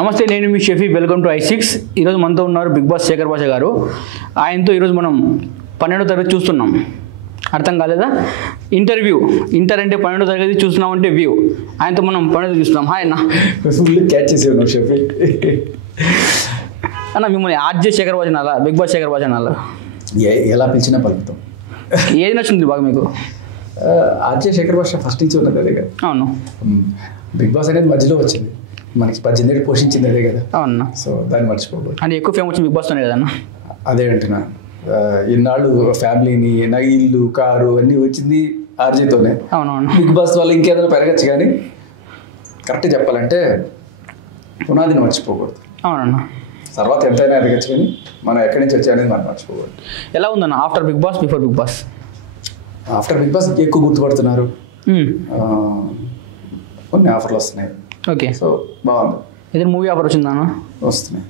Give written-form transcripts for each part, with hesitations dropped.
నమస్తే, నేను మీ Shafi. Welcome to i6. ఈరోజు మనతో ఉన్నారు బిగ్ బాస్ శేఖర్ భాష గారు. ఆయనతో ఈరోజు మనం 12వ తరగతి చూస్తున్నాం. అర్థం కాలేదా? ఇంటర్వ్యూ. ఇంటర్ అంటే 12వ తరగతి చూస్తున్నాం అంటే వ్యూ. ఆయనతో మనం 12వ చూస్తున్నాం. హాయ్ అన్న. క్యాచ్ చేసేవాడు షఫీ అన్న, మిమ్మల్ని ఆర్జే శేఖర్ భాష అనాలా, బిగ్ బాస్ శేఖర్ భాష అనాలా? ఎలా పిలిచినా పలుకుతాం. ఏది నచ్చుంది బాగా మీకు? ఆర్జే శేఖర్ భాష ఫస్ట్ నుంచి ఉన్నది అదే కదా. అవును. బిగ్ బాస్ అనేది మధ్యలో వచ్చింది, మనకి 18 ఏళ్ళు పోషించింది అదే కదా. అవునా? సో దాన్ని మర్చిపోకూడదు. అంటే ఎక్కువ ఫేమస్ వచ్చింది బిగ్ బాస్తోనే కదన్న. అదే అంటున్నా, ఇన్నాళ్ళు ఫ్యామిలీని, నా ఇల్లు, కారు అన్నీ వచ్చింది ఆర్జేతోనే. అవునవును. బిగ్ బాస్ వల్ల ఇంకేదైనా పెరగచ్చు, కానీ కరెక్ట్ చెప్పాలంటే పునాదిని మర్చిపోకూడదు. అవునన్న. తర్వాత ఎంతైనా ఎదగచ్చు, కానీ మనం ఎక్కడి నుంచి వచ్చా అనేది మనం మర్చిపోకూడదు. ఎలా ఉందన్న after Bigg Boss, before Bigg Boss? After Bigg Boss ఎక్కువ గుర్తుపడుతున్నారు, కొన్ని ఆఫర్లు వస్తున్నాయి. ఓకే. సో బాగుంది. ఏదైనా మూవీ ఆఫర్ వచ్చిందన్న? వస్తున్నాయి.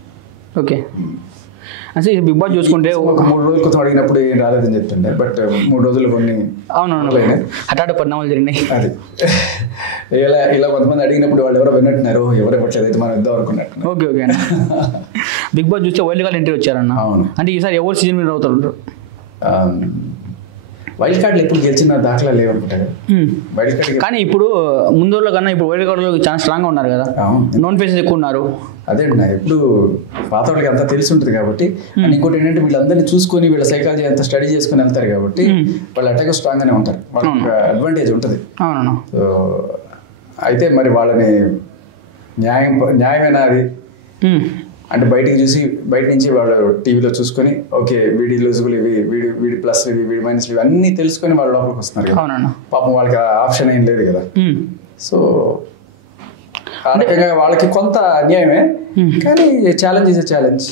ఓకే. అంటే బిగ్ బాస్ చూసుకుంటే ఒక 3 రోజుల క్రితం అడిగినప్పుడు ఏం రాలేదని చెప్తుండే, బట్ 3 రోజులు కొన్ని అవునవును హఠాట్ పరిణామాలు జరిగినాయి. అది ఇలా కొంతమంది అడిగినప్పుడు వాళ్ళు ఎవరో విన్నట్టున్నారు, ఎవరు ఇవ్వట్లేదు, అయితే మనం ఇద్దాం అనుకున్నట్టు. ఓకే ఓకే అన్న. బిగ్ బాస్ చూస్తే వైల్డ్ కార్డ్ ఎంట్రీ వచ్చారన్న. అవును. అంటే ఈసారి ఎవరు సీజన్ విన్నర్ అవుతారు? వైల్డ్ కార్డులు ఎప్పుడు గెలిచిన దాఖలా లేవనుకుంటా కదా. వైల్డ్ కార్డ్ కానీ ఇప్పుడు ముందు కన్నా ఇప్పుడు వైల్డ్ కార్డులో చాలా స్ట్రాంగ్గా ఉన్నారు కదా. నోన్ ఫేసెస్ ఎక్కువ ఉన్నారు. అదే అండి, ఇప్పుడు పాత వాళ్ళకి అంతా తెలిసి ఉంటుంది కాబట్టి. అండ్ ఇంకోటి ఏంటంటే వీళ్ళందరినీ చూసుకొని వీళ్ళ సైకాలజీ అంతా స్టడీ చేసుకుని వెళ్తారు కాబట్టి వాళ్ళు అటాక్ స్ట్రాంగ్గానే ఉంటారు, వాళ్ళకి అడ్వాంటేజ్ ఉంటుంది. అవును. సో అయితే మరి వాళ్ళని న్యాయమేనా అది అంటే బయట నుంచి వాళ్ళు టీవీలో చూసుకొని ఓకే వీడి లూజులు ఇవి, వీడి ప్లస్ ఇవి, వీడి మైనస్ ఇవి అన్నీ తెలుసుకొని వాళ్ళ లోపలికి వస్తున్నారు కదా. పాపం వాళ్ళకి ఆప్షన్ ఏం లేదు కదా. సో ఆ రకంగా వాళ్ళకి కొంత అన్యాయమే, కానీ ఛాలెంజ్ ఇస్ ఛాలెంజ్,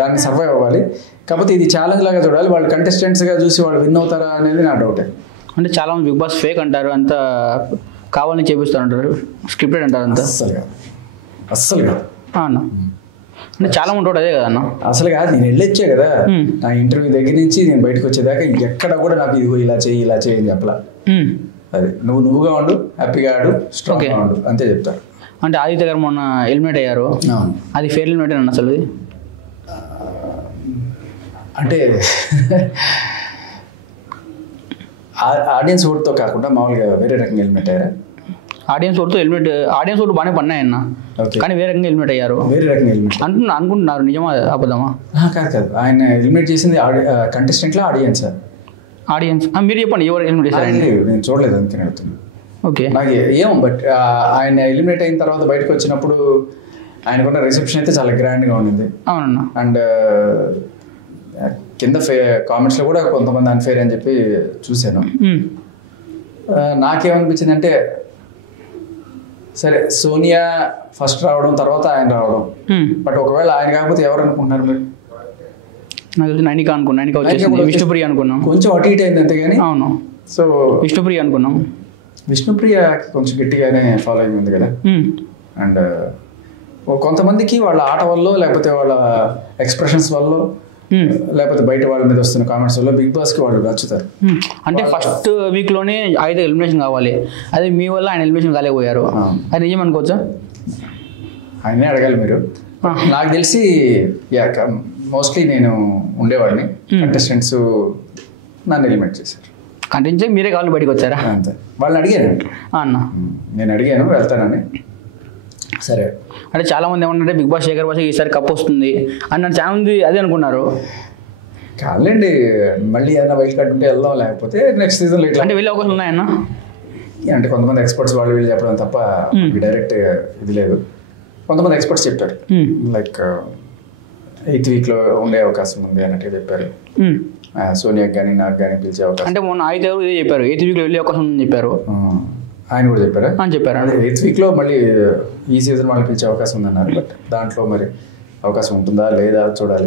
దాన్ని సర్వైవ్ అవ్వాలి. కాకపోతే ఇది ఛాలెంజ్ లాగా చూడాలి. వాళ్ళు కంటెస్టెంట్స్గా చూసి వాళ్ళు విన్ అవుతారా అనేది నా డౌటే. అంటే చాలా మంది బిగ్ బాస్ ఫేక్ అంటారు, అంత కావాలని చేపిస్తారు అంటారు, స్క్రిప్టెడ్ అంటారు అంతా. అస్సలు కాదు అన్న. అంటే చాలా ఉంటాడు అదే కదన్న. అసలు కాదు, నేను వెళ్ళొచ్చే కదా. నా ఇంటర్వ్యూ దగ్గర నుంచి నేను బయటకు వచ్చేదాకా ఎక్కడ కూడా నాకు ఇదిగో ఇలా చేయి అని చెప్పలా. అది నువ్వుగా ఉండు, హ్యాపీగా ఆడు, స్ట్రాంగ్గా ఉండు, అంతే చెప్తారు. అంటే ఆదిత్య గారు మొన్న ఎలిమినేట్ అయ్యారు, అది ఫెయిర్ ఎలిమినేట్ అన్న అసలు? అంటే ఆడియన్స్ ఓటుతో కాకుండా మామూలుగా వేరే రకంగా ఎలిమినేట్ అయ్యారా? ఆడియన్స్ ఓటు బాగానే పన్నాయన్న, కానీ వేరే రకంగా ఎలిమినేట్ అయ్యారు. వేరే రకంగా ఎలిమినేట్ అనుకుంటున్నారు, నిజమా అబద్ధమా? కాదు, ఆయన ఎలిమినేట్ చేసింది కంటెస్టెంట్లో ఆడియన్స్. మీరు చెప్పండి, ఎవరు ఎలిమినేట్ చేశారు? నేను చూడలేదు, అందుకని అడుగుతున్నాను. ఓకే. నాకు ఏమో, బట్ ఆయన ఎలిమినేట్ అయిన తర్వాత బయటకు వచ్చినప్పుడు ఆయనకున్న రిసెప్షన్ అయితే చాలా గ్రాండ్గా ఉండింది. అవునన్నా. అండ్ కింద కామెంట్స్లో కూడా కొంతమంది అన్ఫేర్ అని చెప్పి చూశాను. నాకేమనిపించింది అంటే, సరే సోనియా ఫస్ట్ రావడం, తర్వాత ఆయన రావడం, బట్ ఒకవేళ ఆయన కాకపోతే ఎవరు అనుకుంటున్నారు మీరు? నాకు తెలిసి నైనిక అనుకున్నాను, విష్ణుప్రియ అనుకున్నాం, కొంచెం అటు ఇటు అయింది అంతే. కానీ అవును, సో విష్ణుప్రియ అనుకున్నాం. విష్ణుప్రియకి కొంచెం గట్టిగానే ఫాలోయింగ్ ఉంది కదా. అండ్ కొంతమందికి వాళ్ళ ఆట వల్ల, లేకపోతే వాళ్ళ ఎక్స్ప్రెషన్స్ వల్ల, లేకపోతే బయట వాళ్ళ మీద వస్తున్న కామెంట్స్ వల్ల బిగ్ బాస్కి వాళ్ళు నచ్చుతారు. అంటే ఫస్ట్ వీక్లోనే 5 ఎలిమినేషన్ కావాలి, అదే మీ వల్ల ఆయన ఎలిమినేషన్ కాలేకపోయారు, అది నిజం అనుకోవచ్చా? ఆయనే అడగాలి మీరు. నాకు తెలిసి మోస్ట్లీ నేను ఉండేవాడిని, కంటెస్టెంట్స్ నన్ను ఎలిమినేట్ చేశారు. కంటెస్టెంట్ మీరే కావాలి బయటకు వచ్చారా? అంతే. వాళ్ళని అడిగాను అన్న, నేను అడిగాను వెళ్తానని. సరే అంటే చాలా మంది ఏమన్నారంటే బిగ్ బాస్ శేఖర్ భాష ఈసారి కప్ వస్తుంది అన్న, చాలా మంది అదే అనుకున్నారు. కాలేండి, మళ్ళీ ఏదైనా వైల్డ్ కార్డ్ ఉంటే వెళ్దాం, లేకపోతే నెక్స్ట్ సీజన్ ఇట్లా అంటే వెళ్ళే అవకాశం ఉన్నాయన్న. అంటే కొంతమంది ఎక్స్పర్ట్స్ వాళ్ళు వీళ్ళు చెప్పడం తప్ప డైరెక్ట్ ఇది లేదు. కొంతమంది ఎక్స్పర్ట్స్ చెప్పారు, లైక్ 8th వీక్లో ఉండే అవకాశం ఉంది అన్నట్టుగా చెప్పారు. సోనియాకి కానీ నాకు కానీ పిలిచే అవకాశం. అంటే మొన్న 5 ఇదే చెప్పారు, 8th వీక్లో వెళ్ళే అవకాశం ఉందని చెప్పారు. ఆయన కూడా చెప్పారా? చెప్పారు. 8th వీక్లో మళ్ళీ ఈ సీజన్ వాళ్ళు పిలిచే అవకాశం ఉందన్నారు, బట్ దాంట్లో మరి అవకాశం ఉంటుందా లేదా చూడాలి.